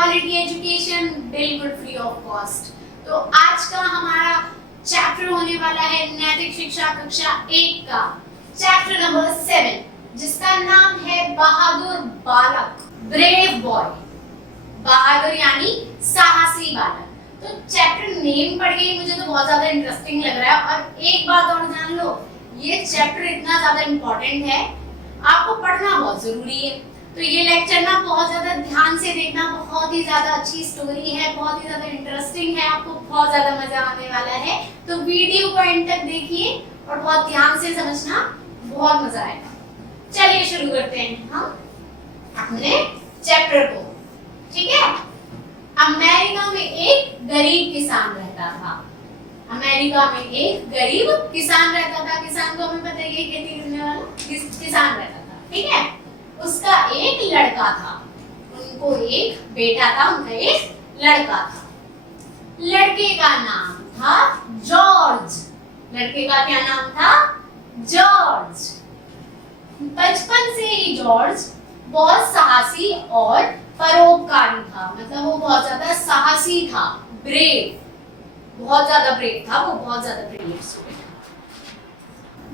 Quality education बिल्कुल free of cost. तो आज का हमारा चैप्टर होने वाला है नैतिक शिक्षा कक्षा 1 का चैप्टर नंबर 7, जिसका नाम है बहादुर बालक, ब्रेव बॉय। बहादुर यानी साहसी बालक। तो चैप्टर नेम पढ़ के मुझे तो बहुत ज्यादा इंटरेस्टिंग लग रहा है। और एक बात और जान लो, ये चैप्टर इतना ज्यादा इम्पोर्टेंट है, आपको पढ़ना बहुत जरूरी है। तो ये लेक्चर ना बहुत ज्यादा ध्यान से देखना, बहुत ही ज्यादा अच्छी स्टोरी है, बहुत ही ज्यादा इंटरेस्टिंग है, आपको बहुत ज्यादा मजा आने वाला है। तो वीडियो को एंड तक देखिए और बहुत ध्यान से समझना, बहुत मजा आएगा। चलिए शुरू करते हैं हम अपने चैप्टर को, ठीक है। अमेरिका में एक गरीब किसान रहता था। अमेरिका में एक गरीब किसान रहता था। किसान को हमें पता है, ये खेती करने वाला किसान रहता था, ठीक है। उसका एक लड़का था, उनको एक बेटा था, उनका एक लड़का था। लड़के का नाम था जॉर्ज। लड़के का क्या नाम था? जॉर्ज। बचपन से ही जॉर्ज बहुत साहसी और परोपकारी था। मतलब वो बहुत ज्यादा साहसी था, ब्रेव, बहुत ज्यादा ब्रेव था, वो बहुत ज्यादा ब्रेव स्टूडेंट था।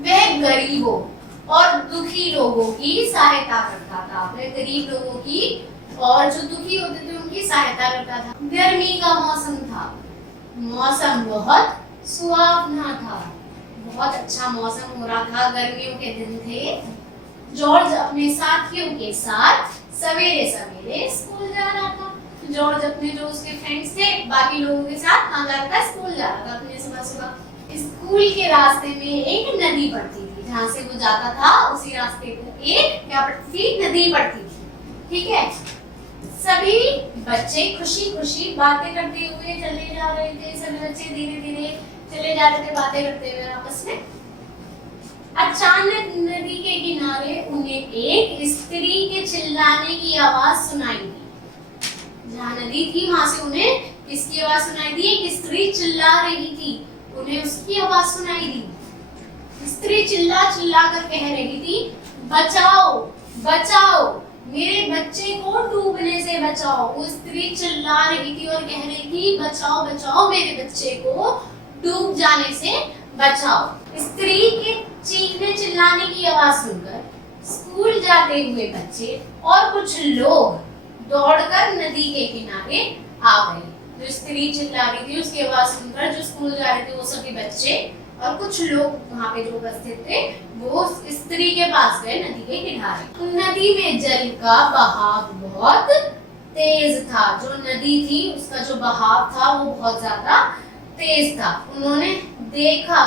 वह गरीबों और दुखी लोगों की सहायता करता था। वह गरीब लोगों की और जो दुखी होते थे उनकी सहायता करता था। गर्मी का मौसम था, मौसम बहुत सुहावना था, बहुत अच्छा मौसम हो रहा था, गर्मियों के दिन थे। जॉर्ज अपने साथियों के साथ सवेरे सवेरे स्कूल जा रहा था। जॉर्ज अपने जो उसके फ्रेंड्स थे, बाकी लोगों के साथ कहाँ जा रहा था? स्कूल जा रहा था अपने सुबह सुबह। स्कूल के रास्ते में एक नदी पड़ती थी, जहाँ से वो जाता था उसी रास्ते को एक क्या पड़ती थी? नदी पड़ती थी, ठीक है। सभी बच्चे खुशी खुशी बातें करते हुए चले जा रहे थे। सभी बच्चे धीरे धीरे चले जा रहे थे, बातें करते हुए आपस में। अचानक नदी के किनारे उन्हें एक स्त्री के चिल्लाने की आवाज सुनाई दी। जहाँ नदी थी वहां से उन्हें किसकी आवाज सुनाई दी? एक स्त्री चिल्ला रही थी, उन्हें उसकी आवाज सुनाई दी। स्त्री चिल्ला चिल्ला कर कह रही थी, बचाओ बचाओ, मेरे बच्चे को डूबने से बचाओ। वो स्त्री चिल्ला रही थी और कह रही थी, बचाओ बचाओ, मेरे बच्चे को डूब जाने से बचाओ। स्त्री के चीखने चिल्लाने की आवाज सुनकर स्कूल जाते हुए बच्चे और कुछ लोग दौड़कर नदी के किनारे आ गए। जो स्त्री चिल्ला रही थी उसकी आवाज सुनकर जो स्कूल जा रहे थे वो सभी बच्चे और कुछ लोग वहां पे जो उपस्थित थे वो स्त्री के पास गए, नदी के किनारे। नदी में जल का बहाव बहुत तेज था। जो नदी थी उसका जो बहाव था वो बहुत ज्यादा तेज था। उन्होंने देखा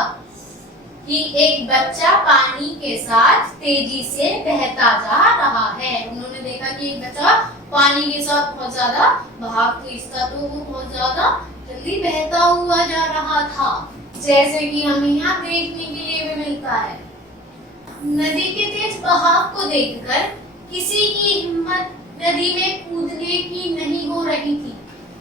कि एक बच्चा पानी के साथ तेजी से बहता जा रहा है। उन्होंने देखा कि एक बच्चा पानी के साथ बहुत ज्यादा बहाव तेज था, तो वो बहुत ज्यादा जल्दी बहता हुआ जा रहा था, जैसे कि हमें यहाँ देखने के लिए भी मिलता है। नदी के तेज बहाव को देखकर किसी की हिम्मत नदी में कूदने की नहीं हो रही थी।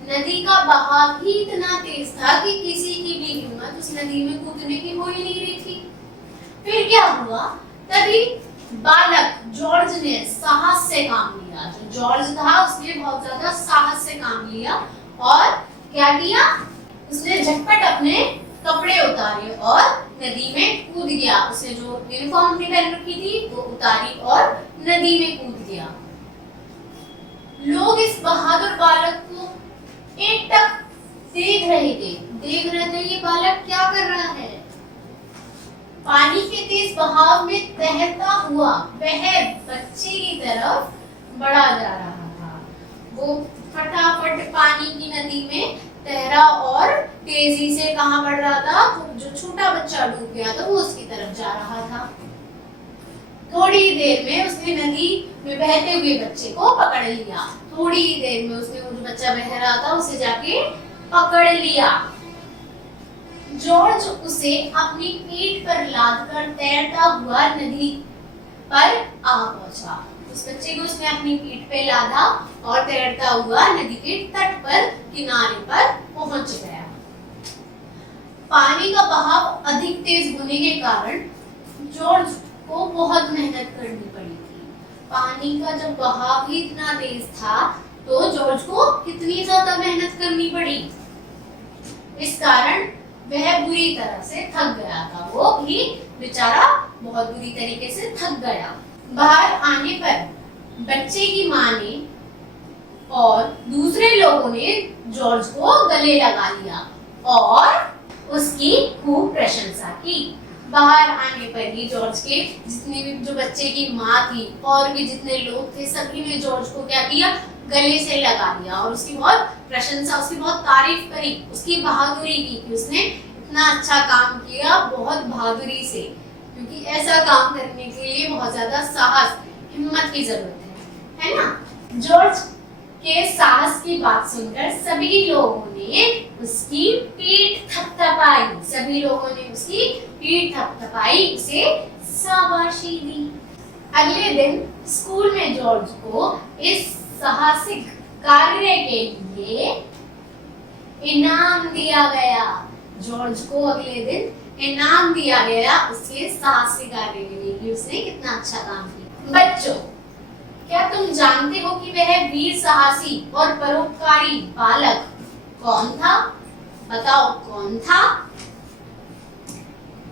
नदी का बहाव ही इतना तेज था कि किसी की भी हिम्मत उस नदी में कूदने की हो ही नहीं रही थी। फिर क्या हुआ? तभी बालक जॉर्ज ने साहस से काम लिया। जो जॉर्ज था उसने बहुत ज्यादा साहस से काम लिया और क्या किया? उसने झटपट अपने कपड़े उतारे और नदी में कूद गया। उसने जो यूनिफॉर्म अपनी पहन रखी थी वो उतारी और नदी में कूद गया। लोग इस बहादुर बालक को एकटक देख रहे थे। ये बालक क्या कर रहा है? पानी के तेज बहाव में तैरता हुआ वह बच्चे की तरफ बढ़ा जा रहा था। वो फटाफट पानी की नदी में तैरा और तेजी से कहाँ बढ़ रहा था? जो छोटा बच्चा डूब गया था वो उसकी तरफ जा रहा था। थोड़ी देर में उसने नदी में बहते हुए बच्चे को पकड़ लिया। थोड़ी देर में उसने वो जो बच्चा बह रहा था उसे जाके पकड़ लिया। जॉर्ज उसे अपनी पीठ पर लादकर तैरता हुआ नदी पर आ पहुंचा। उस बच्चे को उसने अपनी पीठ पे लादा और तैरता हुआ नदी के तट पर किनारे पर पहुंच गया। पानी का बहाव अधिक तेज होने के कारण जॉर्ज को बहुत मेहनत करनी पड़ी थी। पानी का जब बहाव ही इतना तेज था तो जॉर्ज को कितनी ज्यादा मेहनत करनी पड़ी। इस कारण वह बुरी तरह से थक गया था, वो भी बेचारा बहुत बुरी तरीके से थक गया। बाहर आने पर बच्चे की माँ ने और दूसरे लोगों ने जॉर्ज को गले लगा लिया और उसकी खूब प्रशंसा की। बाहर आने पर ही जॉर्ज के जितने भी जो बच्चे की माँ थी और भी जितने लोग थे, सभी ने जॉर्ज को क्या किया, गले से लगा लिया और उसकी बहुत प्रशंसा, उसकी बहुत तारीफ करी, उसकी बहादुरी की कि उसने इतना अच्छा काम किया बहुत बहादुरी से, क्योंकि ऐसा काम करने के लिए बहुत ज्यादा साहस, हिम्मत की जरूरत है ना। जॉर्ज के साहस की बात सुनकर सभी लोगों ने उसकी पीठ थपथपाई, सभी लोगों ने उसकी पीठ थपथपाई, उसे शाबाशी दी। अगले दिन स्कूल में जॉर्ज को इस साहसिक कार्य के लिए इनाम दिया गया। जॉर्ज को अगले दिन इनाम दिया गया उसके साहसिक कार्य के लिए कि उसने कितना अच्छा काम किया। बच्चों, क्या तुम जानते हो कि वह वीर साहसी और परोपकारी बालक कौन था? बताओ कौन था?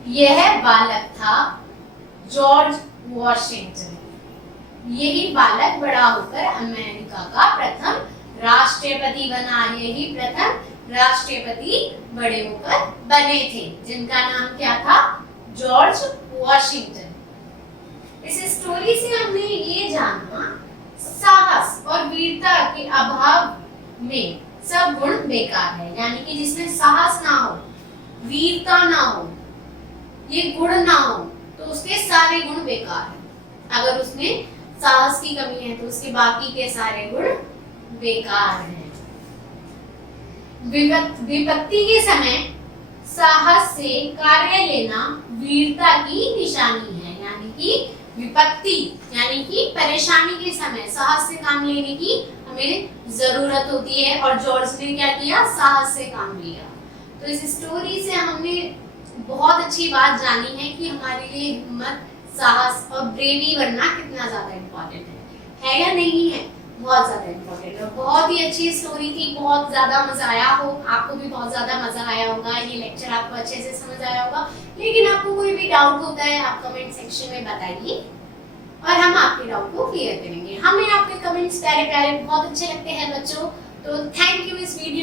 यह बालक था जॉर्ज वॉशिंगटन। यही बालक बड़ा होकर अमेरिका का प्रथम राष्ट्रपति बना। यही प्रथम राष्ट्रपति बड़े होकर बने थे, जिनका नाम क्या था? George Washington. इस स्टोरी से हमने ये जाना, साहस और वीरता के अभाव में सब गुण बेकार है। यानी कि जिसमें साहस ना हो, वीरता ना हो, ये गुण ना हो, तो उसके सारे गुण बेकार हैं। अगर उसमें साहस की कमी है तो उसके बाकी के सारे गुण बेकार हैं। विपत्ति के समय साहस से कार्य लेना वीरता की निशानी है। यानी कि विपत्ति यानी कि परेशानी के समय साहस से काम लेने की हमें जरूरत होती है, और जॉर्ज ने क्या किया? साहस से काम लिया। तो इस स्टोरी से हमने बहुत अच्छी बात जानी है कि हमारे लिए हिम्मत, साहस और ब्रेवी बनना कितना ज्यादा इम्पोर्टेंट है या नहीं है? बहुत ज्यादा इम्पोर्टेंट है। बहुत ही अच्छी स्टोरी थी, बहुत ज्यादा मजा आया हो, आपको भी बहुत ज्यादा मजा आया होगा, ये लेक्चर आपको अच्छे से समझ आया होगा। लेकिन आपको कोई भी डाउट होता है आप कमेंट सेक्शन में बताइए और हम आपके डाउट को क्लियर करेंगे। हमें आपके कमेंट्स प्यारे प्यारे बहुत अच्छे लगते हैं बच्चों। तो थैंक यू इस वीडियो